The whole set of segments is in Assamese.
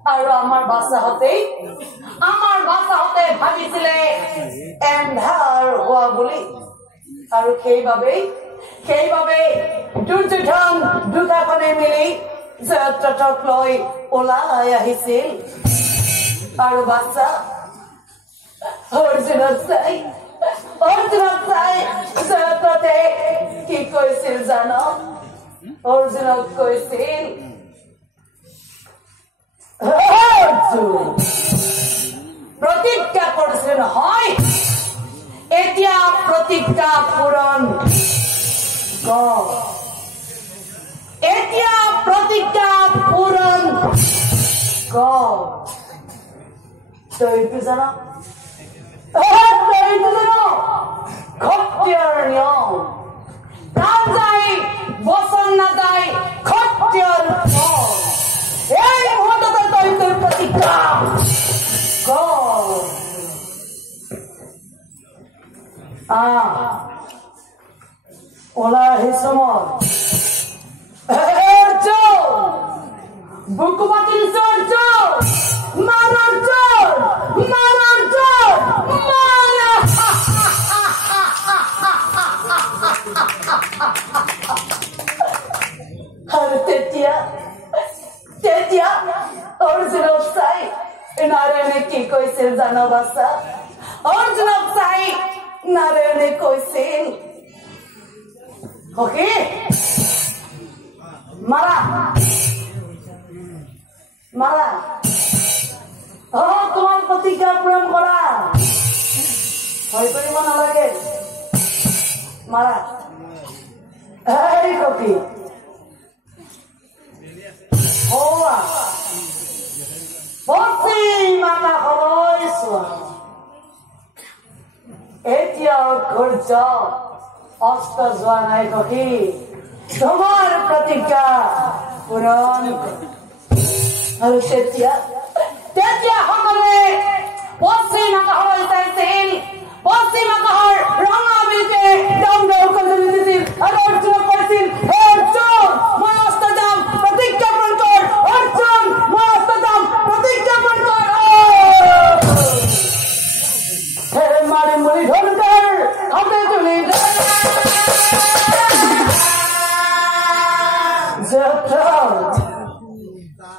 আৰু আমাৰ বাচ্চাহঁতে ভাবিছিলে এন্ধাৰ হোৱা বুলি আৰু সেইবাবে দুৰ্যোধন দুটাখনে মিলি জয়দ্ৰথক লৈ ওলাই আহিছিল আৰু বাচ্চা অৰ্জুনক চাই জয়দ্ৰথে কি কৈছিল জানো অৰ্জুনক কৈছিল অৰ্জুন প্ৰতিজ্ঞা কৰিছিল নহয় এতিয়া প্ৰতিজ্ঞা পূৰণ তইটো জানো ক্ষত্ৰিয়ৰ নিয়ম প্ৰাণ যায় বচন নাযায় ক্ষত্ৰিয়ৰ এই মুহূৰ্ততে তই তোৰ প্ৰতিজ্ঞা ওলাই আহিছো বুকু পাতিল আৰু তেতিয়া অৰ্জুনক চাই নাৰায়ণে কি কৈছিল জানো বাচ্চা অৰ্জুনক চাই নাৰায়ণে কৈছিল মাৰা তোমাৰ প্ৰতিজ্ঞা পূৰণ কৰা ভয় কৰিব নালাগে মাৰা ককি এতিয়াও ধৈৰ্য অস্ত যোৱা নাই ককি তোমাৰ প্ৰতিজ্ঞা পূৰণ আৰু তেতিয়া সকলোৱে পশ্চিম আকাশলৈ চাইছিল পশ্চিম আকাশৰ ৰঙা বিলকে দম কৰি দিছিল আৰু অৰ্জুনক কৈছিল হে অৰ্জুন মই অস্ত যাম প্ৰতিজ্ঞা পূৰণ কৰ অৰ্জুন মই অস্ত যাম প্ৰতিজ্ঞা পূৰণ কৰ হে মাৰি মুড়ি ধনকৰ হাতে তুলি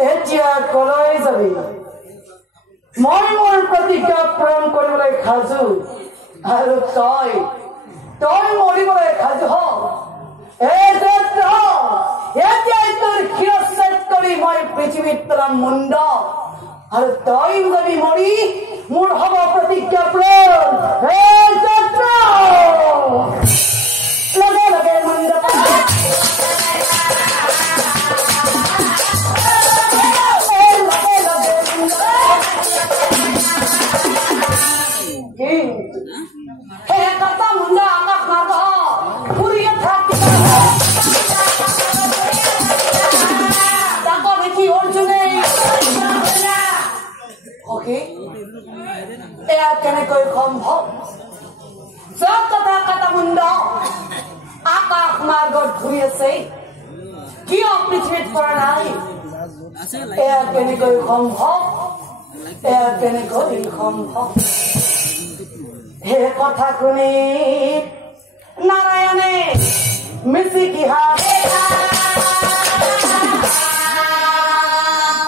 এতিয়া কলৈ যাবি মই মোৰ প্ৰতিজ্ঞা পূৰণ কৰিবলৈ সাজু আৰু তই মৰিবলৈ সাজু এতিয়াই তোৰ শিৰচ্ছেদ কৰি মই পৃথিৱীত পেলাম মুণ্ড আৰু তই যাবি মৰি মোৰ হব প্ৰতিজ্ঞা পূৰণ লগে লগে মুণ্ড কেনেকৈ সম্ভৱ আকাশ মাৰ্গত ঘূৰি আছে কিয় পৃথিৱীত পৰা নাই এয়া কেনেকৈ সম্ভৱ সেই কথা শুনি নাৰায়ণে মিচিকি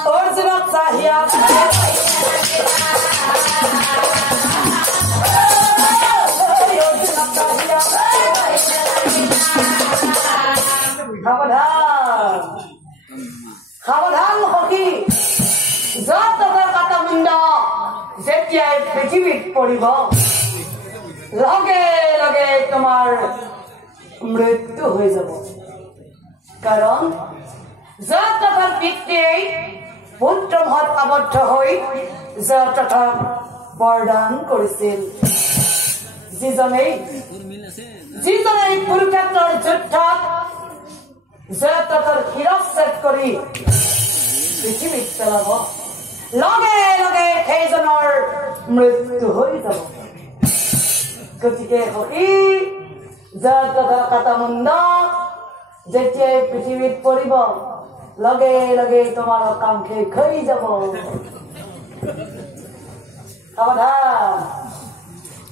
অৰ্জুনক চাহিয়া সাৱধান সখী কাটামুণ্ড যেতিয়াই পৃথিৱীত পৰিব লগে লগে তোমাৰ মৃত্যু হৈ যাব কাৰণ জয়দ্ৰথৰ পিতৃয়ে পুত্ৰমহত আবদ্ধ হৈ জয়দ্ৰথক বৰদান কৰিছিল যিজনে কুৰুক্ষেত্ৰৰ যুদ্ধত জয়দ্ৰথৰ শিৰচ্ছেদ কৰি পৃথিৱীত পেলাব লগে লগে সেইজনৰ মৃত্যু হৈ যাব গতিকে জয়দ্ৰথৰ কাটামুণ্ড যেতিয়াই পৃথিৱীত পৰিব লগে লগে তোমাৰ কাম খেয়ে খাই যাব সাবধান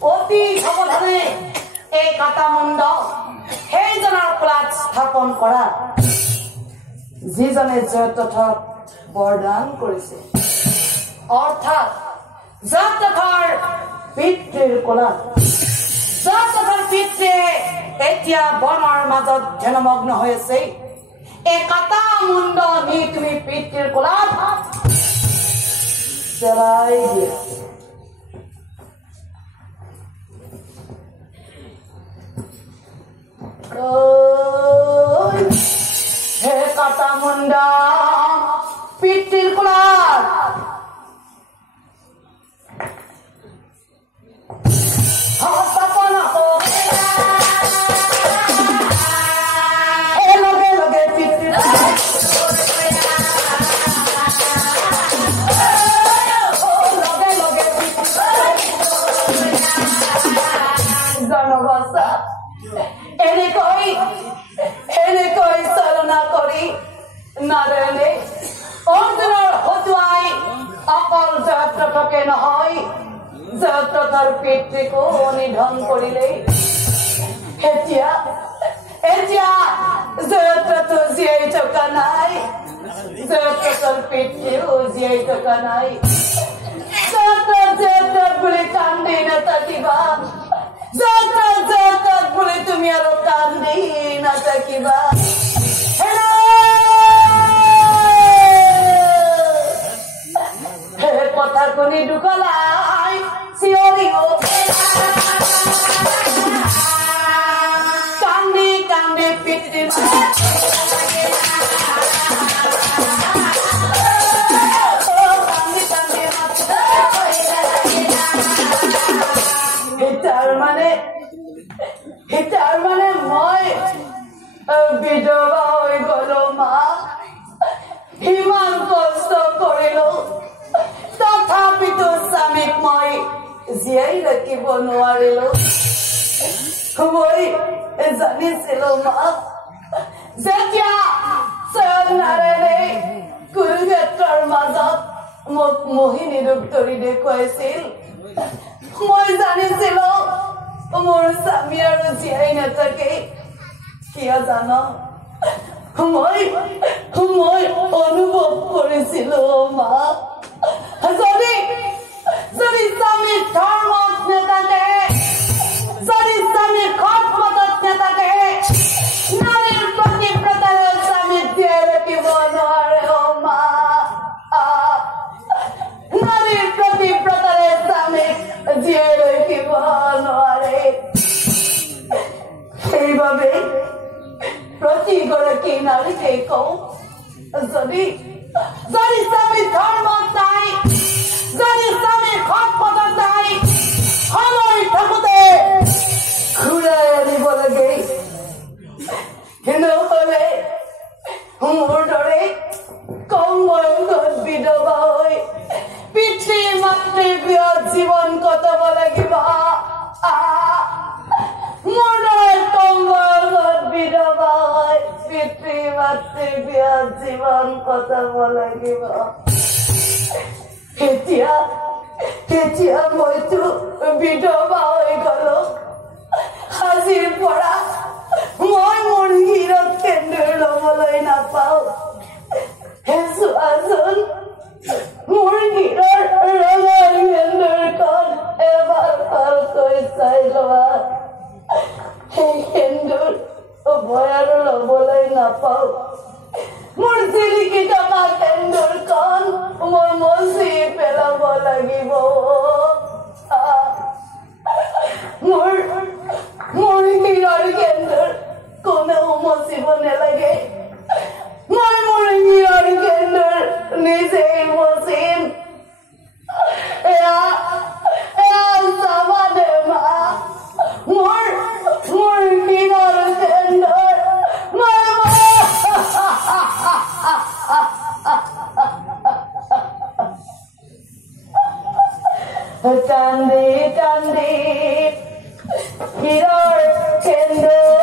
অতি সাবধানে এই কাটামুণ্ড সেইজনৰ প্লাট স্থাপন কৰা যিজনে জয়তথক বৰদান কৰিছে অৰ্থাৎ জয়তথৰ পিতৃৰ কোলাত জয়তথৰ পিতৃ এতিয়া বনৰ মাজত ধ্যানমগ্ন হৈ আছে এই কাটামুণ্ড নি তুমি পিতৃৰ কোলাত জ্বলাই দিয়া হে কাটামুণ্ডা পিতৃৰ কোলাত স্থাপন লগে লগে পিতৃৰ লগে লগে জনবস্তা এনেকৈ চালনা কৰি নাৰায়ণে অৰ্জুনৰ হতুৱাই অকল জয়দ্ৰথকে নহয় জয়দ্ৰথৰ পিতৃকো নিধন কৰিলে এতিয়া জয়দ্ৰথ জীয়াই থকা নাই জয়দ্ৰথৰ পিতৃও জীয়াই থকা নাই জয়দ্ৰথ বুলি কান্দি নাথাকিবা জয়দ্ৰথ বুলি তুমি আৰু কান্দি নাথাকিবা কথা শুনি দুখলাই চিঞৰিব কান্দি কান্দি পিতৃ তাৰ মানে মই বিধৱা হৈ গলো মা ইমান কষ্ট কৰিলো তথাপিতো স্বামীক মই জীয়াই ৰাখিব নোৱাৰিলো মই জানিছিলো মা যেতিয়া নাৰায়ণে কুৰুক্ষেত্ৰৰ মাজত মোক মোহিনী ৰূপ ধৰি দেখুৱাইছিল মই জানিছিলো মোৰ স্বামী আৰু জীয়াই নাথাকে কিয় জান মই অনুভৱ কৰিছিলো মা যদি স্বামী ধৰ্মত নেথাকে যদি স্বামী সৎপথত নেথাকে নাৰীৰ প্ৰতিব্ৰতাৰে স্বামী জীয়াই ৰাখিব নোৱাৰে মা নাৰীৰ প্ৰতিব্ৰতাৰে স্বামী জীয়াই ৰাখিব নোৱাৰে সেইবাবে প্ৰতিগৰাকী নাৰীকে কওঁ যদি স্বামী ধৰ্মত নাই যদি স্বামী সৎপথত নাই সময় থাকোঁতে ঘূৰাই আনিব লাগে নহলে মোৰ দৰে কম বয়সত বিধৱা হৈ পিতৃ মাতৃৰ বিয়াত জীৱন কটাব লাগিব মোৰ দৰে কম বয়সত বিধৱা হৈ পিতৃ মাতৃৰ বিয়াত জীৱন কটাব লাগিব এতিয়া মইতো বিধৱা হৈ গলো আজিৰ পৰা মই মোৰ হীৰক কেন্দ্ৰ লবলৈ নাপাওঁ চোৱাচোন মোৰ হীৰৰ ৰঙা সেন্দুৰখন এবাৰ ভালকৈ চাই লোৱা সেই সেন্দুৰ মই আৰু লবলৈ নাপাওঁ মোৰ জিলিকি থকা সেন্দুৰখন মই মচি পেলাব লাগিব মোৰ হীৰৰ কেন্দুৰ কোনেও মচিব নালাগে মই মোৰ হীৰৰ কেন্দুৰ নিজেই মচিম এয়া চাবা দে মা মোৰ হীৰৰ কেন্দুৰ কান্দি কান্দি হীৰৰ কেন্দুৰ